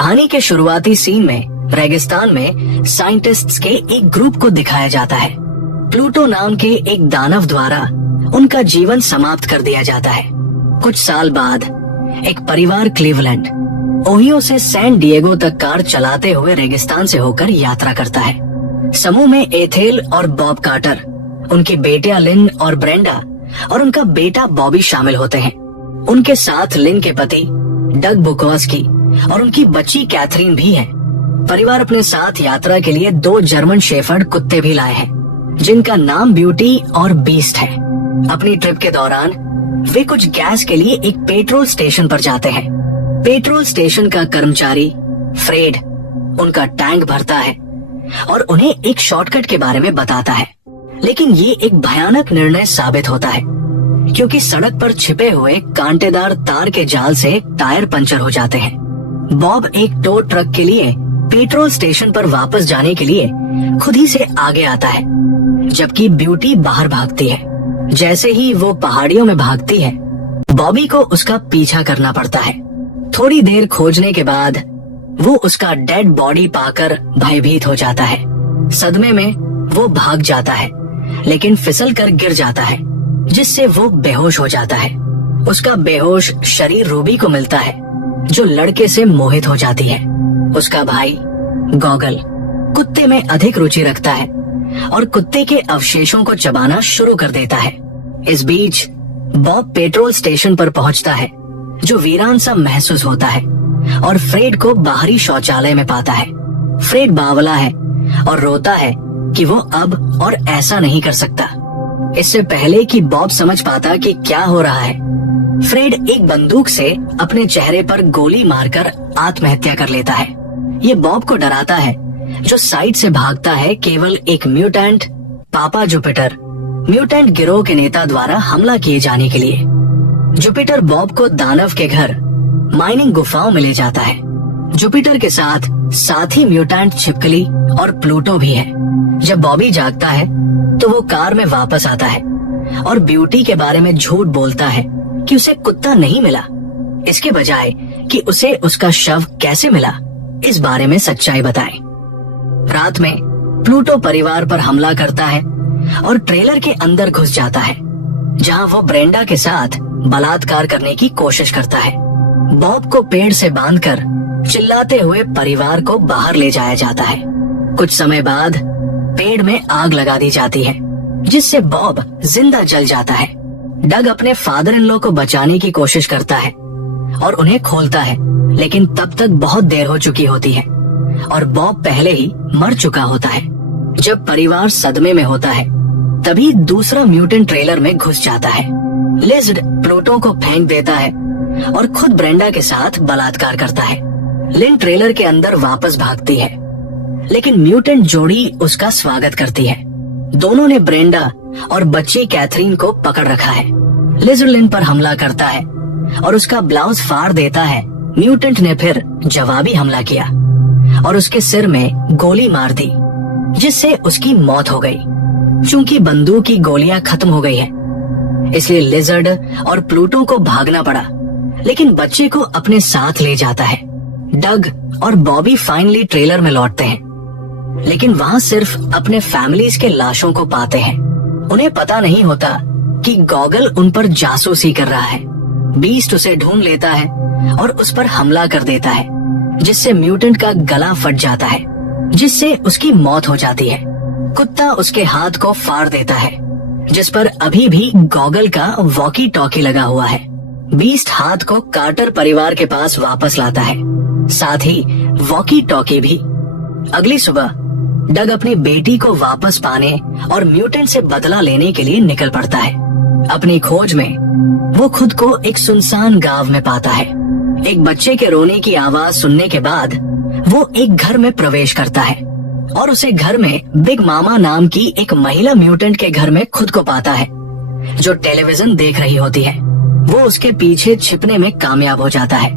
कहानी के शुरुआती सीन में रेगिस्तान में साइंटिस्ट्स के एक ग्रुप को दिखाया जाता है। प्लूटो नाम के एक दानव द्वारा उनका जीवन समाप्त कर दिया जाता है। कुछ साल बाद एक परिवार क्लीवलैंड, ओहियो से सैन डिएगो तक कार चलाते हुए रेगिस्तान से होकर यात्रा करता है। समूह में एथेल और बॉब कार्टर, उनकी बेटियां लिन और ब्रेंडा और उनका बेटा बॉबी शामिल होते हैं। उनके साथ लिन के पति डग बुकॉस्की और उनकी बच्ची कैथरीन भी है। परिवार अपने साथ यात्रा के लिए 2 जर्मन शेफर्ड कुत्ते भी लाए हैं, जिनका नाम ब्यूटी और बीस्ट है। अपनी ट्रिप के दौरान वे कुछ गैस के लिए एक पेट्रोल स्टेशन पर जाते हैं। पेट्रोल स्टेशन का कर्मचारी फ्रेड उनका टैंक भरता है और उन्हें एक शॉर्टकट के बारे में बताता है, लेकिन ये एक भयानक निर्णय साबित होता है क्योंकि सड़क पर छिपे हुए कांटेदार तार के जाल से टायर पंचर हो जाते हैं। बॉब एक टो ट्रक के लिए पेट्रोल स्टेशन पर वापस जाने के लिए खुद ही से आगे आता है, जबकि ब्यूटी बाहर भागती है। जैसे ही वो पहाड़ियों में भागती है, बॉबी को उसका पीछा करना पड़ता है। थोड़ी देर खोजने के बाद वो उसका डेड बॉडी पाकर भयभीत हो जाता है। सदमे में वो भाग जाता है, लेकिन फिसल कर गिर जाता है, जिससे वो बेहोश हो जाता है। उसका बेहोश शरीर रूबी को मिलता है, जो लड़के से मोहित हो जाती है। उसका भाई गॉगल कुत्ते में अधिक रुचि रखता है और कुत्ते के अवशेषों को चबाना शुरू कर देता है। इस बीच बॉब पेट्रोल स्टेशन पर पहुंचता है, जो वीरान सा महसूस होता है, और फ्रेड को बाहरी शौचालय में पाता है। फ्रेड बावला है और रोता है कि वो अब और ऐसा नहीं कर सकता। इससे पहले कि बॉब समझ पाता कि क्या हो रहा है, फ्रेड एक बंदूक से अपने चेहरे पर गोली मारकर आत्महत्या कर लेता है। ये बॉब को डराता है, जो साइड से भागता है केवल एक म्यूटेंट पापा जुपिटर, म्यूटेंट गिरोह के नेता द्वारा हमला किए जाने के लिए। जुपिटर बॉब को दानव के घर माइनिंग गुफाओं में ले जाता है। जुपिटर के साथ साथी म्यूटेंट छिपकली और प्लूटो भी है। जब बॉबी जागता है तो वो कार में वापस आता है और ब्यूटी के बारे में झूठ बोलता है कि उसे कुत्ता नहीं मिला, इसके बजाय कि उसे उसका शव कैसे मिला, इस बारे में सच्चाई बताए। रात में प्लूटो परिवार पर हमला करता है और ट्रेलर के अंदर घुस जाता है, जहां वो ब्रेंडा के साथ बलात्कार करने की कोशिश करता है। बॉब को पेड़ से बांधकर चिल्लाते हुए परिवार को बाहर ले जाया जाता है। कुछ समय बाद पेड़ में आग लगा दी जाती है, जिससे बॉब जिंदा जल जाता है। डग अपने फादर इन लॉ को बचाने की कोशिश करता है और उन्हें खोलता है, लेकिन तब तक बहुत देर हो चुकी होती है और बॉब पहले ही मर चुका होता है। जब परिवार सदमे में होता है, तभी दूसरा म्यूटेंट ट्रेलर में घुस जाता है। लिज्ड प्लूटो को फेंक देता है और खुद ब्रेंडा के साथ बलात्कार करता है। लिन ट्रेलर के अंदर वापस भागती है, लेकिन म्यूटेंट जोड़ी उसका स्वागत करती है। दोनों ने ब्रेंडा और बच्ची कैथरीन को पकड़ रखा है। लिज्ड लिन पर हमला करता है और उसका ब्लाउज फाड़ देता है। म्यूटेंट ने फिर जवाबी हमला किया और उसके सिर में गोली मार दी, जिससे उसकी मौत हो गई। चूंकि बंदूक की गोलियां खत्म हो गई है, इसलिए लिजर्ड और प्लूटो को भागना पड़ा, लेकिन बच्चे को अपने साथ ले जाता है। डग और बॉबी फाइनली ट्रेलर में लौटते हैं, लेकिन वहाँ सिर्फ अपने फैमिलीज के लाशों को पाते हैं। उन्हें पता नहीं होता कि गॉगल उन पर जासूसी कर रहा है। बीस्ट उसे ढूंढ लेता है और उस पर हमला कर देता है, जिससे म्यूटेंट का गला फट जाता है, जिससे उसकी मौत हो जाती है। कुत्ता उसके हाथ को फाड़ देता है, जिस पर अभी भी गॉगल का वॉकी टॉकी लगा हुआ है। बीस्ट हाथ को कार्टर परिवार के पास वापस लाता है, साथ ही वॉकी टॉकी भी। अगली सुबह डग अपनी बेटी को वापस पाने और म्यूटेंट से बदला लेने के लिए निकल पड़ता है। अपनी खोज में वो खुद को एक सुनसान गांव में पाता है। एक बच्चे के रोने की आवाज सुनने के बाद वो एक घर में प्रवेश करता है और उसे घर में बिग मामा नाम की एक महिला म्यूटेंट के घर में खुद को पाता है, जो टेलीविजन देख रही होती है। वो उसके पीछे छिपने में कामयाब हो जाता है,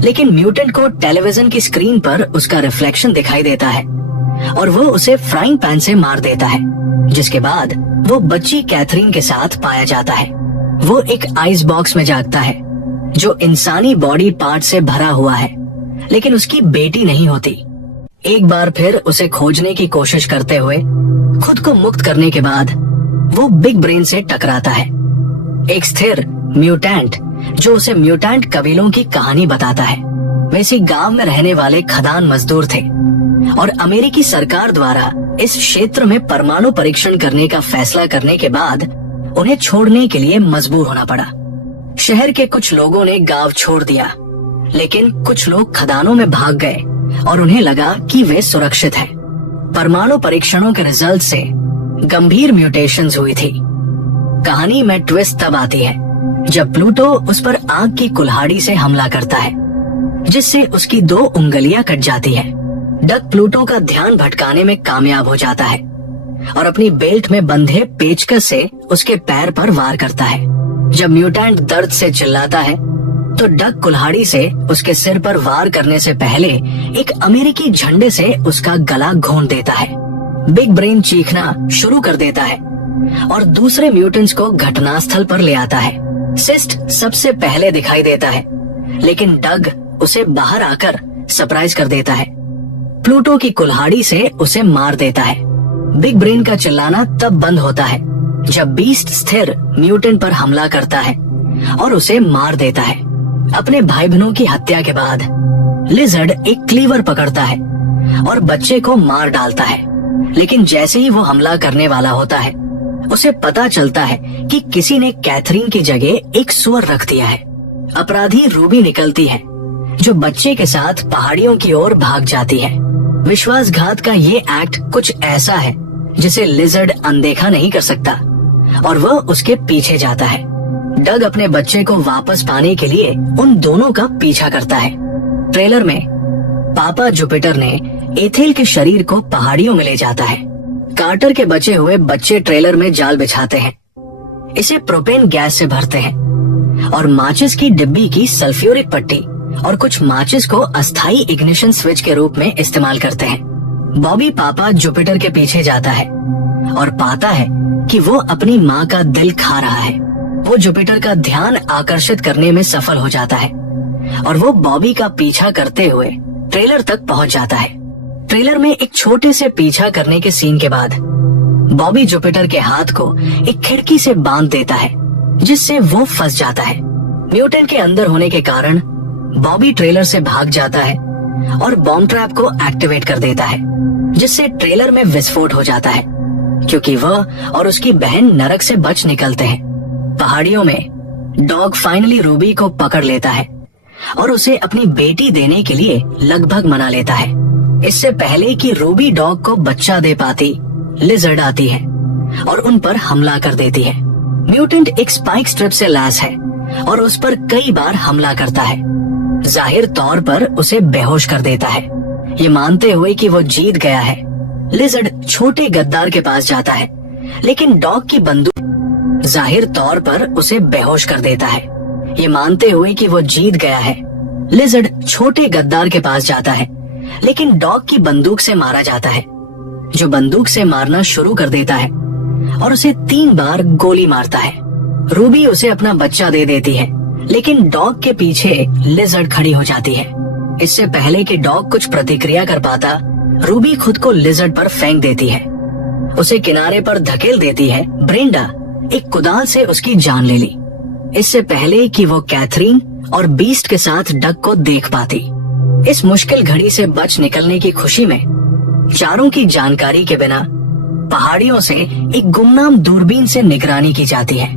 लेकिन म्यूटेंट को टेलीविजन की स्क्रीन पर उसका रिफ्लेक्शन दिखाई देता है और वो उसे फ्राइंग पैन से मार देता है, जिसके बाद वो बच्ची कैथरीन के साथ पाया जाता है। वो एक आइस बॉक्स में जागता है, जो इंसानी बॉडी पार्ट से भरा हुआ है लेकिन उसकी बेटी नहीं होती। एक बार फिर उसे खोजने की कोशिश करते हुए खुद को मुक्त करने के बाद वो बिग ब्रेन से टकराता है, एक स्थिर म्यूटेंट जो उसे म्यूटेंट कबीलों की कहानी बताता है। वैसे गांव में रहने वाले खदान मजदूर थे और अमेरिकी सरकार द्वारा इस क्षेत्र में परमाणु परीक्षण करने का फैसला करने के बाद उन्हें छोड़ने के लिए मजबूर होना पड़ा। शहर के कुछ लोगों ने गांव छोड़ दिया, लेकिन कुछ लोग खदानों में भाग गए और उन्हें लगा कि वे सुरक्षित हैं। परमाणु परीक्षणों के रिजल्ट से गंभीर म्यूटेशंस हुई थी। कहानी में ट्विस्ट तब आती है जब प्लूटो उस पर आग की कुल्हाड़ी से हमला करता है, जिससे उसकी 2 उंगलियां कट जाती है। डक प्लूटो का ध्यान भटकाने में कामयाब हो जाता है और अपनी बेल्ट में बंधे पेचकस से उसके पैर पर वार करता है। जब म्यूटेंट दर्द से चिल्लाता है तो डक कुल्हाड़ी से उसके सिर पर वार करने से पहले एक अमेरिकी झंडे से उसका गला घोंट देता है। बिग ब्रेन चीखना शुरू कर देता है और दूसरे म्यूटेंट्स को घटनास्थल पर ले आता है। सिस्ट सबसे पहले दिखाई देता है, लेकिन डग उसे बाहर आकर सरप्राइज कर देता है। प्लूटो की कुल्हाड़ी से उसे मार देता है। बिग ब्रेन का चिल्लाना तब बंद होता है जब बीस्ट स्थिर म्यूटेंट पर हमला करता है और उसे मार देता है। अपने भाई बहनों की हत्या के बाद लिजर्ड एक क्लीवर पकड़ता है और बच्चे को मार डालता है, लेकिन जैसे ही वो हमला करने वाला होता है उसे पता चलता है कि किसी ने कैथरीन की जगह एक सुअर रख दिया है। अपराधी रूबी निकलती है जो बच्चे के साथ पहाड़ियों की ओर भाग जाती है। विश्वासघात का ये एक्ट कुछ ऐसा है जिसे लिजर्ड अनदेखा नहीं कर सकता और वह उसके पीछे जाता है। डग अपने बच्चे को वापस पाने के लिए उन दोनों का पीछा करता है। ट्रेलर में पापा जुपिटर ने एथेल के शरीर को पहाड़ियों में ले जाता है। कार्टर के बचे हुए बच्चे ट्रेलर में जाल बिछाते हैं, इसे प्रोपेन गैस से भरते हैं और माचिस की डिब्बी की सल्फ्यूरिक पट्टी और कुछ माचिस को अस्थायी इग्निशन स्विच के रूप में इस्तेमाल करते हैं। बॉबी पापा जुपिटर के पीछे जाता है और पाता है कि वो अपनी माँ का दिल खा रहा है। वो जुपिटर का ध्यान आकर्षित करने में सफल हो जाता है और वो बॉबी का पीछा करते हुए ट्रेलर तक पहुंच जाता है। ट्रेलर में एक छोटे से पीछा करने के सीन के बाद बॉबी जुपिटर के हाथ को एक खिड़की से बांध देता है, जिससे वो फंस जाता है। म्यूटेंट के अंदर होने के कारण बॉबी ट्रेलर से भाग जाता है और बॉम्ब ट्रैप को एक्टिवेट कर देता है, जिससे ट्रेलर में विस्फोट हो जाता है, क्योंकि वह और उसकी बहन नरक से बच निकलते हैं। पहाड़ियों में डॉग फाइनली रूबी को पकड़ लेता है और उसे अपनी बेटी देने के लिए लगभग मना लेता है। इससे पहले कि रूबी डॉग को बच्चा दे पाती, लिजर्ड आती है और उन पर हमला कर देती है। म्यूटेंट एक स्पाइक स्ट्रिप से लैस है और उस पर कई बार हमला करता है, जाहिर तौर पर उसे बेहोश कर देता है। ये मानते हुए कि वो जीत गया है, लिजर्ड छोटे गद्दार के पास जाता है, लेकिन डॉग की बंदूक जाहिर तौर पर उसे बेहोश कर देता है। ये मानते हुए कि वो जीत गया है, लिजर्ड छोटे गद्दार के पास जाता है, लेकिन डॉग की बंदूक से मारा जाता है, जो बंदूक से मारना शुरू कर देता है और उसे 3 बार गोली मारता है। रूबी उसे अपना बच्चा दे देती है, लेकिन डॉग के पीछे लिजर्ड खड़ी हो जाती है। इससे पहले कि डॉग कुछ प्रतिक्रिया कर पाता, रूबी खुद को लिजर्ड पर फेंक देती है। उसे किनारे पर धकेल देती है। ब्रेंडा एक कुदाल से उसकी जान ले ली, इससे पहले कि वो कैथरीन और बीस्ट के साथ डग को देख पाती। इस मुश्किल घड़ी से बच निकलने की खुशी में चारों की जानकारी के बिना पहाड़ियों से एक गुमनाम दूरबीन से निगरानी की जाती है।